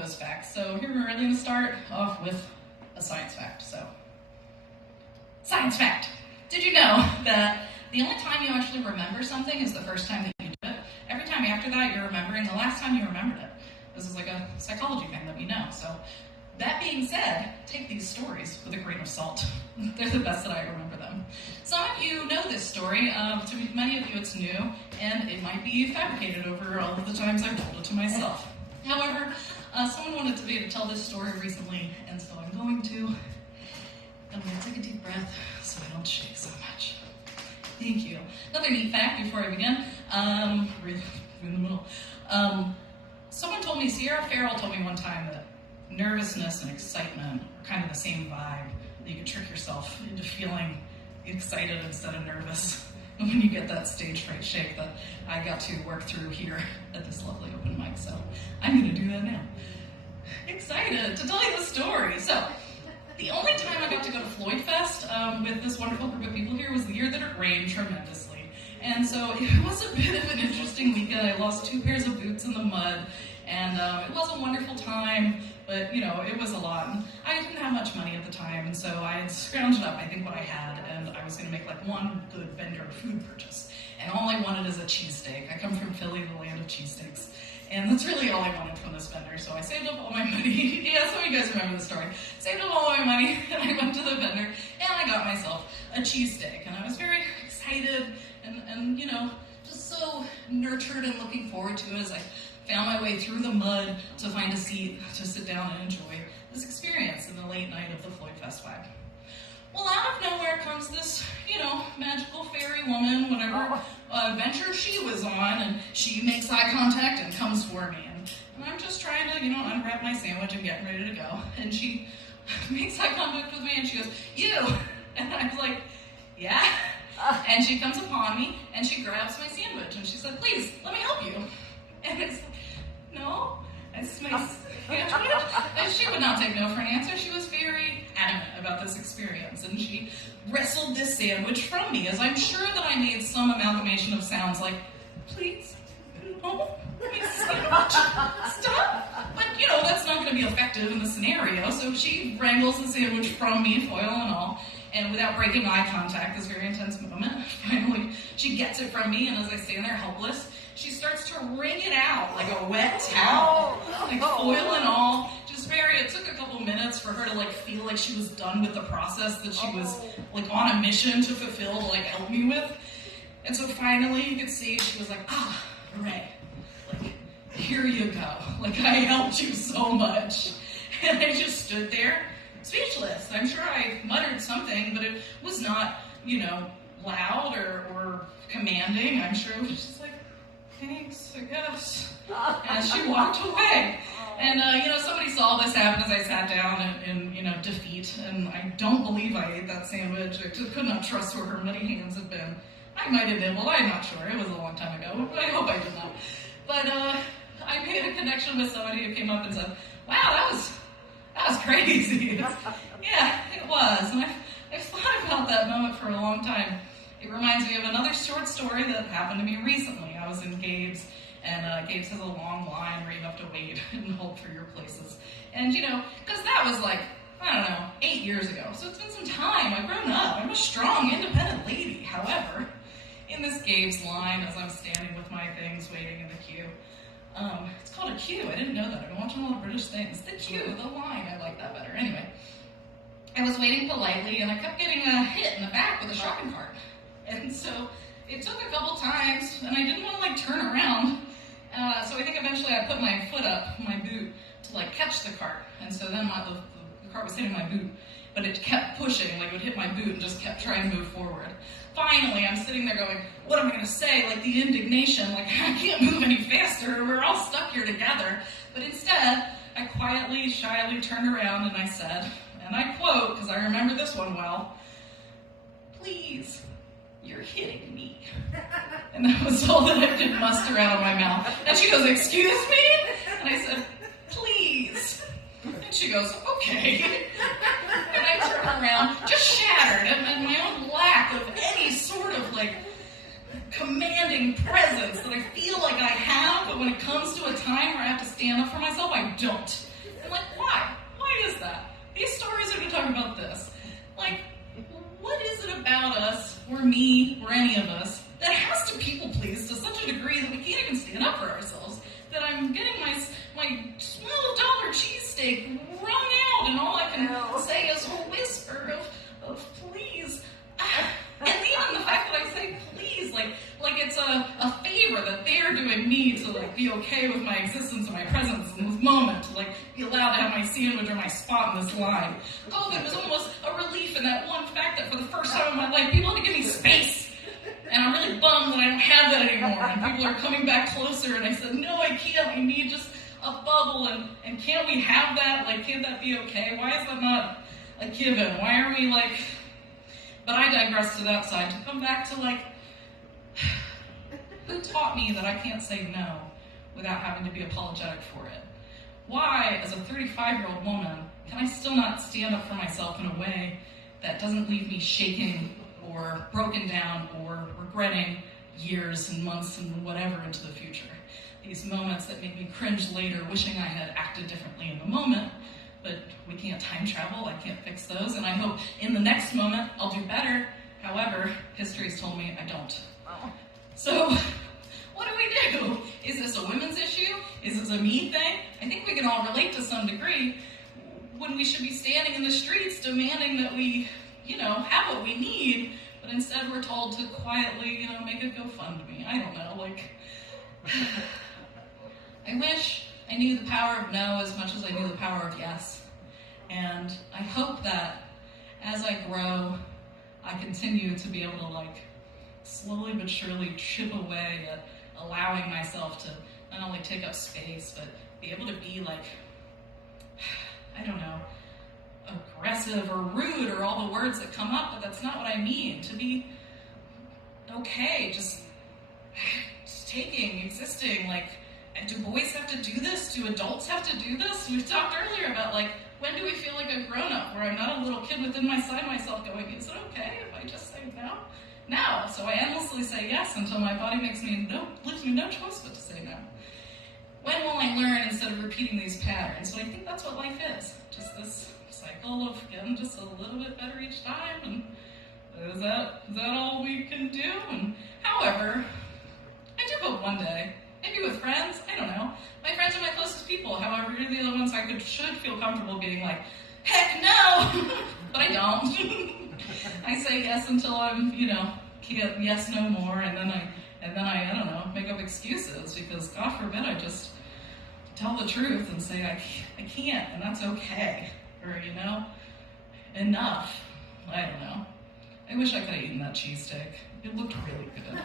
those facts. So here we're really going to start off with a science fact. So, science fact. Did you know that the only time you actually remember something is the first time that you do it? Every time after that, you're remembering the last time you remembered it. This is like a psychology thing that we know. So, that being said, take these stories with a grain of salt. They're the best that I remember them. Some of you know this story. To many of you, it's new, and it might be fabricated over all of the times I've told it to myself. However, someone wanted me to tell this story recently, and so I'm going to take a deep breath so I don't shake so much. Thank you. Another neat fact before I begin. Breathe in the middle. Someone told me, Sierra Farrell told me one time that nervousness and excitement are kind of the same vibe. That you can trick yourself into feeling excited instead of nervous. And when you get that stage fright shake that I got to work through here at this lovely open mic, so I'm going to do that now. Excited to tell you the story. So, the only time I got to go to Floyd Fest with this wonderful group of people here was the year that it rained tremendously. And so it was a bit of an interesting weekend. I lost 2 pairs of boots in the mud, and it was a wonderful time, but it was a lot. And I didn't have much money at the time, and so I had scrounged up, I think, what I had, and I was going to make like one good vendor food purchase. And all I wanted is a cheesesteak. I come from Philly, the land of cheesesteaks. And that's really all I wanted from this vendor. So I saved up all my money. Yeah, some of you guys remember the story. Saved up all my money, and I went to the vendor, and I got myself a cheesesteak. And I was very excited and just so nurtured and looking forward to it as I found my way through the mud to find a seat to sit down and enjoy this experience in the late night of the Floyd Fest vibe. Well, out of nowhere comes this, magical fairy woman, whatever adventure she was on, and she makes eye contact and comes for me. And I'm just trying to, unwrap my sandwich and get ready to go. And she makes eye contact with me, and she goes, "You!" And I was like, "Yeah?" And she comes upon me, and she grabs my sandwich, and she said, "Please, let me help you." And it's like, "No." And she would not take no for an answer. She was very adamant about this experience, and she wrestled this sandwich from me, as I'm sure that I made some amalgamation of sounds like, "Please, no, my sandwich, stop." But, that's not going to be effective in the scenario, so she wrangles the sandwich from me, foil and all, and without breaking eye contact, this very intense moment, finally, she gets it from me, and as I stand there helpless, she starts to wring it out like a wet towel, like foil and all. It took a couple minutes for her to feel like she was done with the process that she was on a mission to fulfill to help me with. And so finally you could see she was like, hooray, here you go. I helped you so much. And I just stood there speechless. I'm sure I muttered something, but it was not, loud or commanding. I'm sure it was just like, "Thanks, I guess." And she walked away. And, somebody saw this happen as I sat down in defeat. And I don't believe I ate that sandwich. I just could not trust where her muddy hands had been. I might have nibbled. I'm not sure. It was a long time ago. But I hope I did not. But I made a connection with somebody who came up and said, "Wow, that was crazy." Yeah, it was. And I've thought about that moment for a long time. It reminds me of another short story that happened to me recently. I was in Gabe's, and Gabe's has a long line where you have to wait and hold for your places. And, because that was 8 years ago. So it's been some time. I've grown up. I'm a strong, independent lady. However, in this Gabe's line, as I'm standing with my things waiting in the queue, it's called a queue. I didn't know that. I've been watching a lot of British things. The queue, the line, I like that better. Anyway, I was waiting politely, and I kept getting hit in the back with a shopping cart. And so it took a couple times, and I didn't want to turn around. So I think eventually I put my foot up, my boot, to catch the cart. And so then the cart was hitting my boot, but it kept pushing, it would hit my boot and just kept trying to move forward. Finally, I'm sitting there going, what am I going to say? The indignation, I can't move any faster. We're all stuck here together. But instead, I quietly, shyly turned around and I said, and I quote, because I remember this one well, "Please, you're hitting me." And that was all that I could muster out of my mouth. And she goes, "Excuse me?" And I said, "Please." And she goes, "Okay." And I turn around, just shattered, and my own lack of any sort of commanding presence that I feel like I have, but when it comes to a time where I have to stand up for myself, I don't. And like, why? Why is that? These stories are going to talk about this. Like, what is it about us, or me, or any of us, that has to people please to such a degree that we can't even stand up for ourselves? That I'm getting my small dollar cheesesteak wrung out, and all I can say is a whisper of please. And even the fact that I say please, like it's a favor that they're doing me to like be okay with my existence and my presence in this moment, to like be allowed to have my sandwich or my spot in this line. COVID was almost a relief in that one fact that for the first time in my life, people had to give me space. And I'm really bummed that I don't have that anymore. And people are coming back closer, and I said, no, I can't. I need just a bubble, and can't we have that? Like, can't that be okay? Why is that not a given? Why are we like... But I digress to that side, to come back to like, who taught me that I can't say no without having to be apologetic for it? Why, as a 35-year-old woman, can I still not stand up for myself in a way that doesn't leave me shaking or broken down or regretting years and months and whatever into the future? These moments that make me cringe later, wishing I had acted differently in the moment. But we can't time travel, I can't fix those, and I hope in the next moment I'll do better. However, history's told me I don't. So, what do we do? Is this a women's issue? Is this a me thing? I think we can all relate to some degree when we should be standing in the streets demanding that we, have what we need, but instead we're told to quietly, make a GoFundMe. I don't know, I wish I knew the power of no as much as I knew the power of yes. And I hope that as I grow, I continue to be able to slowly but surely chip away at allowing myself to not only take up space, but be able to be aggressive or rude or all the words that come up, but that's not what I mean. To be okay, just taking, existing, do boys have to do this? Do adults have to do this? We talked earlier about when do we feel like a grown-up, where I'm not a little kid within myself going, is it okay if I just say no? No. So I endlessly say yes until my body leaves me no choice but to say no. When will I learn instead of repeating these patterns? So I think that's what life is. Just this cycle of getting just a little bit better each time. And is that all we can do? And however, I do hope one day, maybe with friends, I don't know. My friends are my closest people. However, you're the other ones I should feel comfortable being heck no! But I don't. I say yes until I'm, can't yes no more, and then I don't know, make up excuses, because God forbid I just tell the truth and say I can't, and that's okay. Or, enough. I don't know. I wish I could have eaten that cheesesteak. It looked really good.